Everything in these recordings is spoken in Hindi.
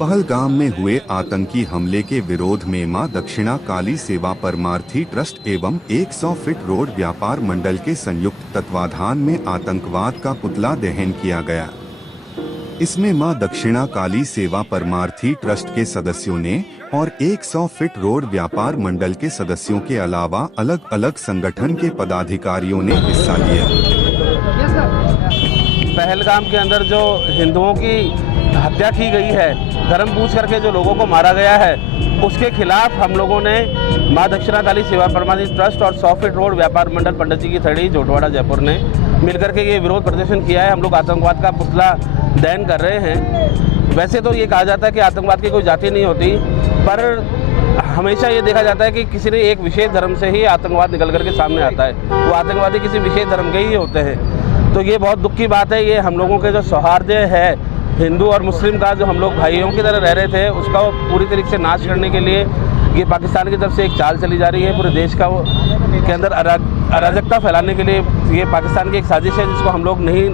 पहलगाम में हुए आतंकी हमले के विरोध में मां दक्षिणा काली सेवा परमार्थी ट्रस्ट एवं 100 फीट रोड व्यापार मंडल के संयुक्त तत्वाधान में आतंकवाद का पुतला दहन किया गया। इसमें मां दक्षिणा काली सेवा परमार्थी ट्रस्ट के सदस्यों ने और 100 फीट रोड व्यापार मंडल के सदस्यों के अलावा अलग अलग संगठन के पदाधिकारियों ने हिस्सा लिया। पहलगाम के अंदर जो हिंदुओं की हत्या की गई है, धर्म पूछ करके जो लोगों को मारा गया है, उसके खिलाफ हम लोगों ने मां दक्षिणा काली सेवा परमार्थी ट्रस्ट और 100 फीट रोड व्यापार मंडल पंडित जी की थड़ी जोटवाड़ा जयपुर ने मिलकर के ये विरोध प्रदर्शन किया है। हम लोग आतंकवाद का पुतला दहन कर रहे हैं। वैसे तो ये कहा जाता है कि आतंकवाद की कोई जाति नहीं होती, पर हमेशा ये देखा जाता है कि किसी ने एक विशेष धर्म से ही आतंकवाद निकल करके सामने आता है, वो आतंकवादी किसी विशेष धर्म के ही होते हैं। तो ये बहुत दुख की बात है। ये हम लोगों के जो सौहार्द है हिंदू और मुस्लिम का, जो हम लोग भाइयों की तरह रह रहे थे, उसका वो पूरी तरीके से नाश करने के लिए ये पाकिस्तान की तरफ से एक चाल चली जा रही है। पूरे देश का वो के अंदर अराजकता फैलाने के लिए ये पाकिस्तान की एक साजिश है, जिसको हम लोग नहीं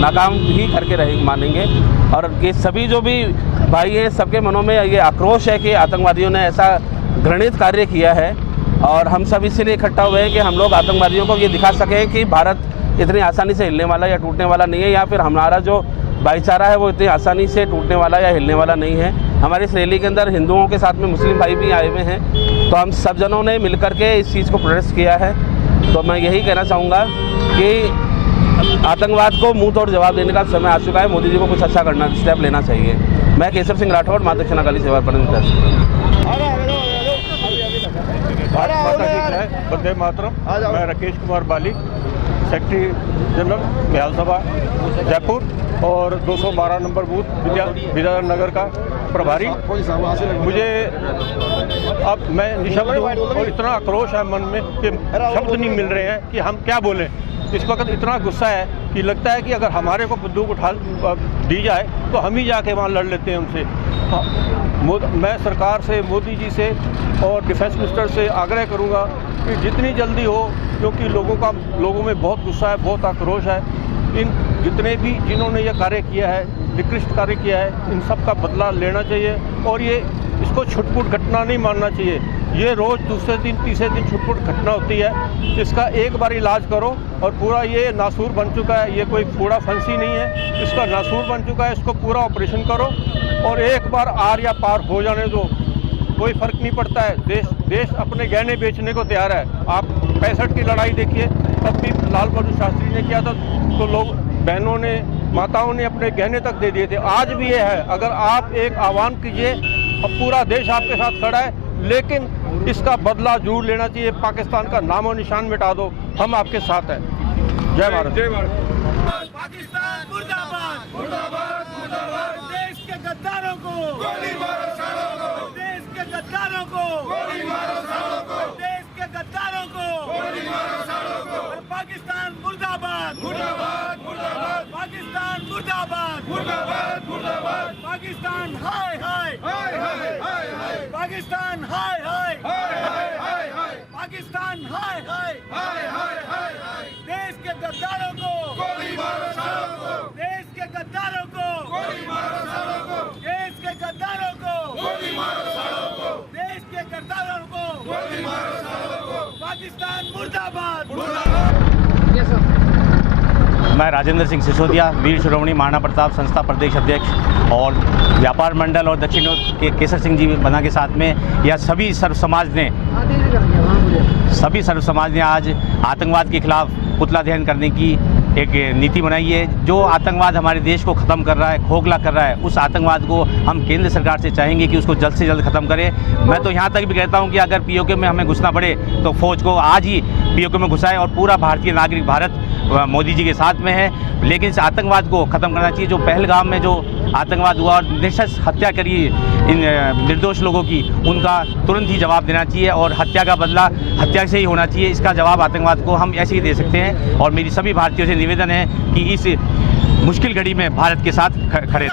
नाकाम ही करके मानेंगे। और ये सभी जो भी भाई हैं, सबके मनों में ये आक्रोश है कि आतंकवादियों ने ऐसा घृणित कार्य किया है। और हम सब इसीलिए इकट्ठा हुए हैं कि हम लोग आतंकवादियों को ये दिखा सकें कि भारत इतनी आसानी से हिलने वाला या टूटने वाला नहीं है, या फिर हमारा जो भाईचारा है वो इतनी आसानी से टूटने वाला या हिलने वाला नहीं है। हमारी इस रैली के अंदर हिंदुओं के साथ में मुस्लिम भाई भी आए हुए हैं, तो हम सब जनों ने मिलकर के इस चीज़ को प्रोटेस्ट किया है। तो मैं यही कहना चाहूँगा कि आतंकवाद को मुंह तोड़ जवाब देने का समय आ चुका है। मोदी जी को कुछ अच्छा करना स्टेप लेना चाहिए। मैं केसर सिंह राठौड़, मां दक्षिणा काली सेवा परमार्थी। वंदे मातरम। मैं राकेश कुमार बाली, सेक्रेटरी जनरल ख्याल सभा जयपुर और 212 नंबर बूथ विद्याधर नगर का प्रभारी। मुझे अब मैं निशब्द हूँ और इतना आक्रोश है मन में कि शब्द नहीं मिल रहे हैं कि हम क्या बोलें। इस वक्त इतना गुस्सा है कि लगता है कि अगर हमारे को बंदूक उठा दी जाए तो हम ही जाके वहाँ लड़ लेते हैं उनसे। मैं सरकार से, मोदी जी से और डिफेंस मिनिस्टर से आग्रह करूँगा कि जितनी जल्दी हो, क्योंकि लोगों में बहुत गुस्सा है, बहुत आक्रोश है। इन जितने भी जिन्होंने यह कार्य किया है, निकृष्ट कार्य किया है, इन सब का बदला लेना चाहिए और इसको छुटपुट घटना नहीं मानना चाहिए। ये रोज़ दूसरे दिन तीसरे दिन छुटपुट घटना होती है। इसका एक बार इलाज करो और पूरा ये नासूर बन चुका है, ये कोई कूड़ा फंसी नहीं है, इसका नासूर बन चुका है। इसको पूरा ऑपरेशन करो और एक बार आर या पार हो जाने दो, कोई फर्क नहीं पड़ता है। देश अपने गहने बेचने को तैयार है। आप 65 की लड़ाई देखिए, तब भी लाल बहादुर शास्त्री ने किया था तो लोग, बहनों ने, माताओं ने अपने गहने तक दे दिए थे। आज भी ये है, अगर आप एक आह्वान कीजिए, अब पूरा देश आपके साथ खड़ा है, लेकिन इसका बदला जरूर लेना चाहिए। पाकिस्तान का नामो निशान मिटा दो, हम आपके साथ हैं। जय भारत। जय भारत। पाकिस्तान मुर्दाबाद, मुर्दाबाद, मुर्दाबाद। देश के गद्दारों को गोली मारो, सालों को। देश के गद्दारों को गोली मारो, सालों को। देश के गद्दारों को गोली मारो, सालों को। पाकिस्तान मुर्दाबाद, मुर्दाबाद, मुर्दाबाद। पाकिस्तान मुर्दाबाद, मुर्दाबाद, मुर्दाबाद। पाकिस्तान हाय हाय हाय हाय हाय हाय। पाकिस्तान हाय हाय हाय हाय हाय हाय। पाकिस्तान हाय हाय हाय हाय हाय हाय। देश के गद्दारों को गोली मारो, सालों को। देश के गद्दारों को गोली मारो, सालों को। देश के गद्दारों को गोली मारो, सालों को। देश के गद्दारों को गोली मारो, सालों को। पाकिस्तान मुर्दाबाद, मुर्दाबाद। मैं राजेंद्र सिंह सिसोदिया, वीर शिरोमणि महाराणा प्रताप संस्था प्रदेश अध्यक्ष और व्यापार मंडल और दक्षिण के केसर सिंह जी बना के साथ में यह सभी सर्व समाज ने आज आतंकवाद के खिलाफ पुतला दहन करने की एक नीति बनाई है। जो आतंकवाद हमारे देश को ख़त्म कर रहा है, खोखला कर रहा है, उस आतंकवाद को हम केंद्र सरकार से चाहेंगे कि उसको जल्द से जल्द ख़त्म करें। मैं तो यहाँ तक भी कहता हूँ कि अगर पीओके में हमें घुसना पड़े तो फ़ौज को आज ही पीओके में घुसाएं और पूरा भारतीय नागरिक भारत मोदी जी के साथ में है। लेकिन इस आतंकवाद को ख़त्म करना चाहिए। जो पहलगाम में जो आतंकवाद हुआ और निशंस हत्या करी इन निर्दोष लोगों की, उनका तुरंत ही जवाब देना चाहिए और हत्या का बदला हत्या से ही होना चाहिए। इसका जवाब आतंकवाद को हम ऐसे ही दे सकते हैं। और मेरी सभी भारतीयों से निवेदन है कि इस मुश्किल घड़ी में भारत के साथ खड़े।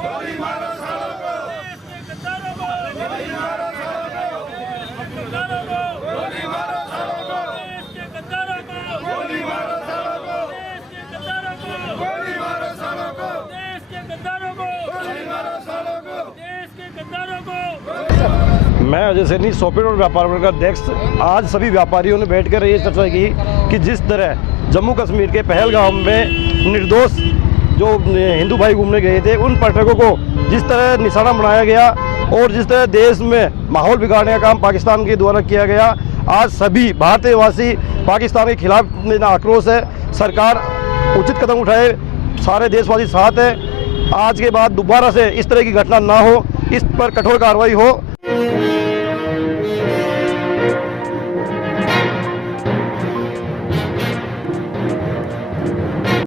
गोली मारो, सालों को। मैं अजय सैनी सॉफ्टवेयर और व्यापार वर्ग का अध्यक्ष। आज सभी व्यापारियों ने बैठकर ये चर्चा की कि जिस तरह जम्मू कश्मीर के पहलगाम में निर्दोष जो हिंदू भाई घूमने गए थे उन पर्यटकों को जिस तरह निशाना बनाया गया और जिस तरह देश में माहौल बिगाड़ने का काम पाकिस्तान के द्वारा किया गया, आज सभी भारतीयवासी पाकिस्तान के खिलाफ में आक्रोश है। सरकार उचित कदम उठाए, सारे देशवासी साथ हैं। आज के बाद दोबारा से इस तरह की घटना ना हो, इस पर कठोर कार्रवाई हो।